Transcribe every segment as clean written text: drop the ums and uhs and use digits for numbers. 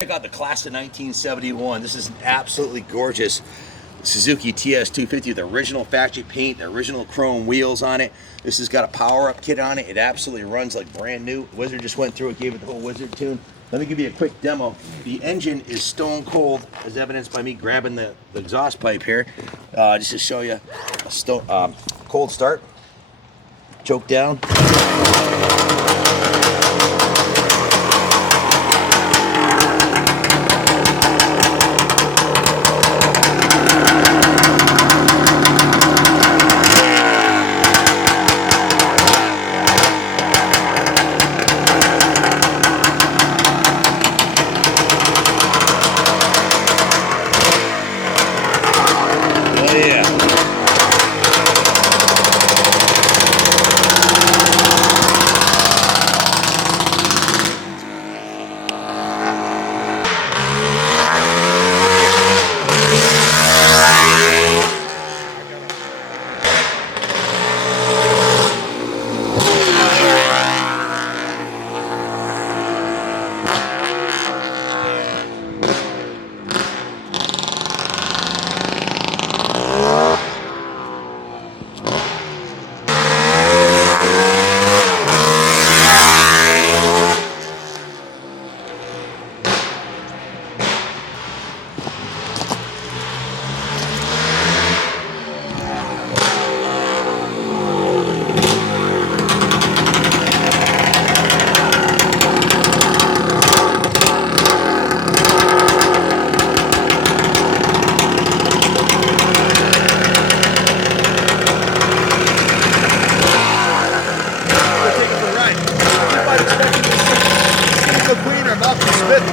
Check out the class of 1971. This is an absolutely gorgeous Suzuki TS250 with the original factory paint, the original chrome wheels on it. This has got a power-up kit on it. It absolutely runs like brand new. Wizard just went through it, gave it the whole Wizard tune. Let me give you a quick demo. The engine is stone cold, as evidenced by me grabbing the exhaust pipe here. Just to show you a cold start. Choke down.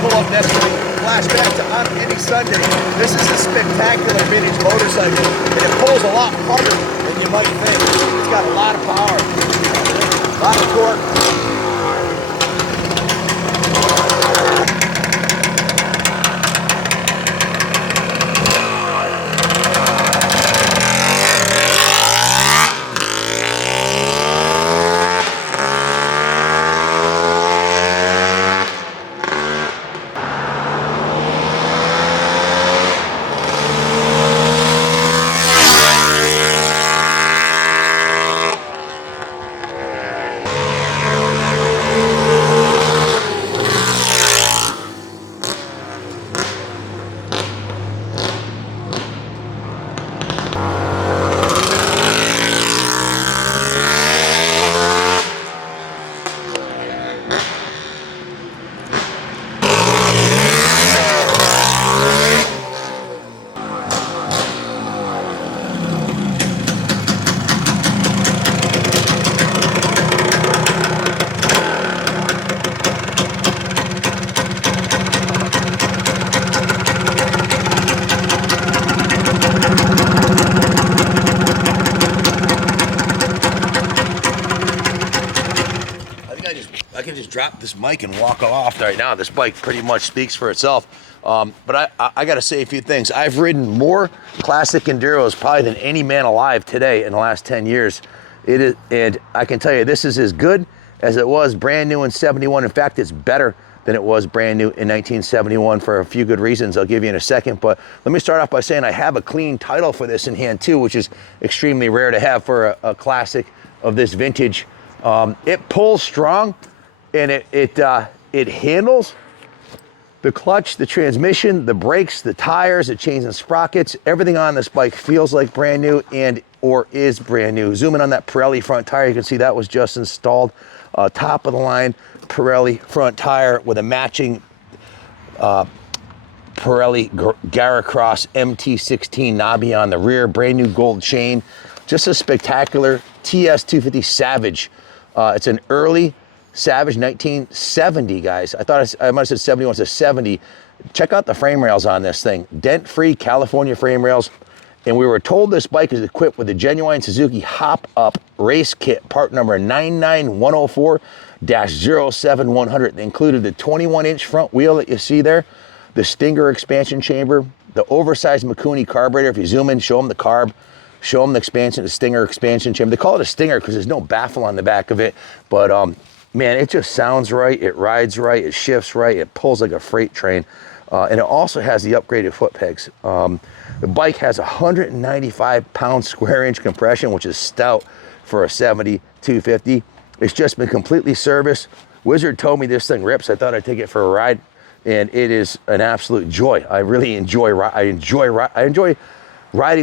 Pull up next to me, flashback to on any Sunday. This is a spectacular vintage motorcycle, and it pulls a lot harder than you might think. It's got a lot of power, a lot of torque. I can just drop this mic and walk off right now. This bike pretty much speaks for itself. But I got to say a few things. I've ridden more classic enduros probably than any man alive today in the last 10 years. It is, and I can tell you this is as good as it was brand new in 71. In fact, it's better than it was brand new in 1971 for a few good reasons I'll give you in a second. But let me start off by saying I have a clean title for this in hand too, which is extremely rare to have for a classic of this vintage. It pulls strong. And it handles the clutch, the transmission, the brakes, the tires, the chains and sprockets. Everything on this bike feels like brand new or is brand new. Zoom in on that Pirelli front tire. You can see that was just installed. Top of the line Pirelli front tire with a matching Pirelli Garacross MT16 knobby on the rear. Brand new gold chain. Just a spectacular TS250 Savage. It's an early Savage 1970, guys. I might have said 71, it's a 70. Check out the frame rails on this thing. Dent-free California frame rails. And we were told this bike is equipped with a genuine Suzuki hop-up race kit, part number 99104-07100. It included the 21-inch front wheel that you see there, the Stinger expansion chamber, the oversized Mikuni carburetor. If you zoom in, show them the carb. Show them the expansion, the Stinger expansion chamber. They call it a Stinger because there's no baffle on the back of it, but man, it just sounds right. It rides right. It shifts right. It pulls like a freight train. And it also has the upgraded foot pegs. The bike has 195 pound square inch compression, which is stout for a 70-250. It's just been completely serviced. Wizard told me this thing rips. I thought I'd take it for a ride, and it is an absolute joy. I really enjoy riding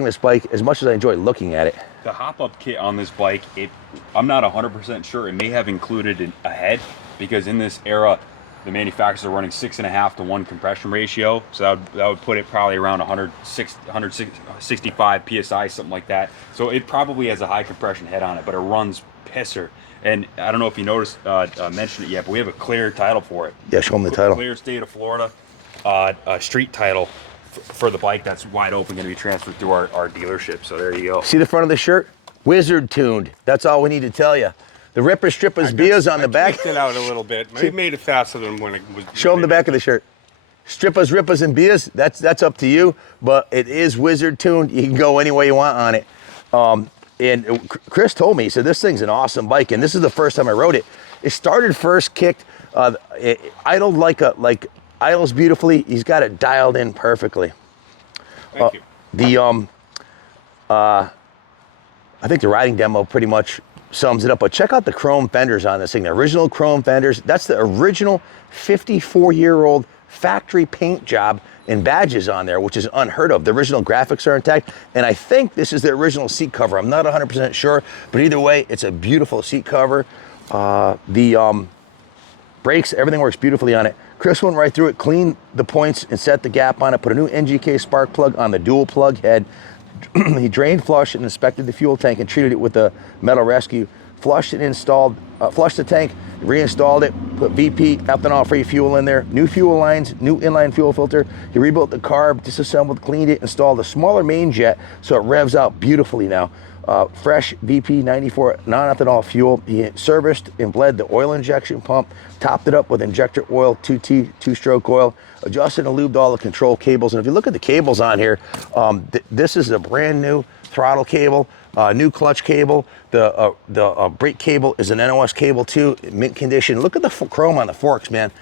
this bike as much as I enjoy looking at it. The hop-up kit on this bike, I'm not 100% sure. It may have included a head, because in this era, the manufacturers are running 6.5 to 1 compression ratio. So that would put it probably around 165 PSI, something like that. So it probably has a high compression head on it, but it runs pisser. And I don't know if you noticed, mentioned it yet, but we have a clear title for it. Yeah, show them the title. Clear state of Florida, street title for the bike that's wide open, going to be transferred through our dealership. So there you go. See the front of the shirt? Wizard tuned. That's all we need to tell you. The Ripper Strippers Bias on the back. It out a little bit. It made it faster than when it was. Show them the back of the shirt. Strippers, Rippers, and Bias. That's up to you, but it is Wizard tuned. You can go any way you want on it. And Chris told me, he said, this thing's an awesome bike, and this is the first time I rode it. It started first, kicked, it idled idles beautifully. He's got it dialed in perfectly. Thank you. I think the riding demo pretty much sums it up, but check out the chrome fenders on this thing. The original chrome fenders. That's the original 54-year-old factory paint job and badges on there, which is unheard of. The original graphics are intact, and I think this is the original seat cover. I'm not 100% sure, but either way, it's a beautiful seat cover. The brakes, everything works beautifully on it. Chris went right through it, cleaned the points and set the gap on it, put a new NGK spark plug on the dual plug head. He drained, flushed, and inspected the fuel tank and treated it with the metal rescue. Flushed and installed, flushed the tank, reinstalled it, put VP ethanol-free fuel in there, new fuel lines, new inline fuel filter. He rebuilt the carb, disassembled, cleaned it, installed a smaller main jet so it revs out beautifully now. Fresh VP 94 non-ethanol fuel. He serviced and bled the oil injection pump, topped it up with injector oil, 2T, two-stroke oil, adjusted and lubed all the control cables. And if you look at the cables on here, this is a brand new throttle cable, new clutch cable. The brake cable is an NOS cable too, mint condition. Look at the chrome on the forks, man.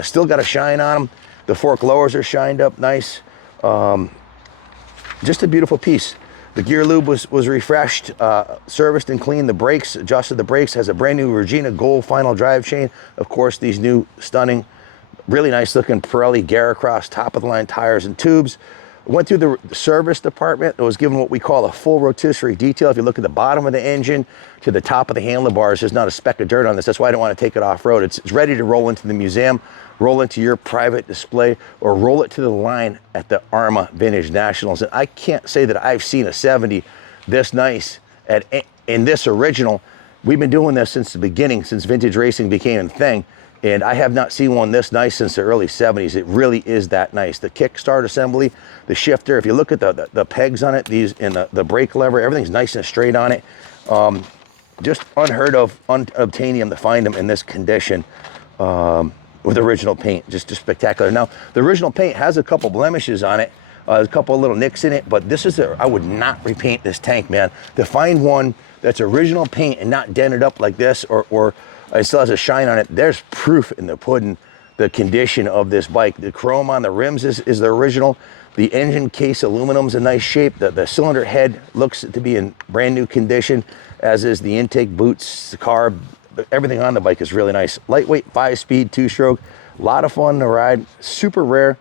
Still got a shine on them. The fork lowers are shined up nice. Just a beautiful piece. The gear lube was refreshed, serviced and cleaned. The brakes, adjusted the brakes, has a brand new Regina Gold final drive chain. Of course, these new stunning, really nice looking Pirelli Garacross top of the line tires and tubes. Went through the service department. It was given what we call a full rotisserie detail. If you look at the bottom of the engine to the top of the handlebars, there's not a speck of dirt on this. That's why I don't want to take it off-road. It's ready to roll into the museum, roll into your private display, or roll it to the line at the ARMA Vintage Nationals. And I can't say that I've seen a 70 this nice in this original. We've been doing this since the beginning, since vintage racing became a thing. And I have not seen one this nice since the early 70s. It really is that nice. The kickstart assembly, the shifter, if you look at the pegs on it, these and the brake lever, everything's nice and straight on it. Just unheard of, unobtainium to find them in this condition with original paint, just spectacular. Now, the original paint has a couple blemishes on it, a couple of little nicks in it, but this is, I would not repaint this tank, man. To find one that's original paint and not dented up like this, or it still has a shine on it, there's proof in the pudding, the condition of this bike. The chrome on the rims is the original. The engine case aluminum's in nice shape. The cylinder head looks to be in brand new condition, as is the intake boots, the carb, everything on the bike is really nice. Lightweight, 5-speed, 2-stroke, a lot of fun to ride, super rare.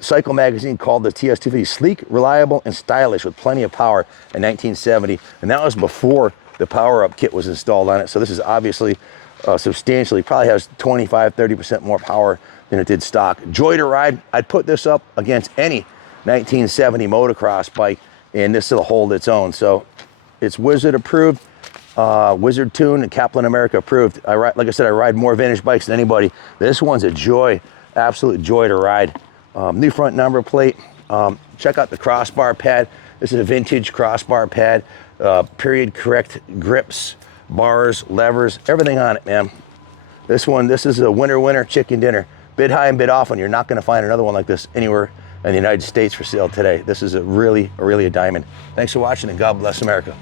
Cycle magazine called the TS250 sleek, reliable, and stylish with plenty of power in 1970. And that was before the power-up kit was installed on it. So this is obviously substantially, probably has 25-30% more power than it did stock. Joy to ride. I'd put this up against any 1970 motocross bike, and this will hold its own. So it's Wizard approved, Wizard Tune and Kaplan America approved. Like I said, I ride more vintage bikes than anybody. This one's a joy, absolute joy to ride. New front number plate. Check out the crossbar pad. This is a vintage crossbar pad. Period correct grips, bars, levers, everything on it, man. This is a winner chicken dinner. Bid high and bid often. You're not going to find another one like this anywhere in the United States for sale today. This is really a diamond. Thanks for watching, and God bless America.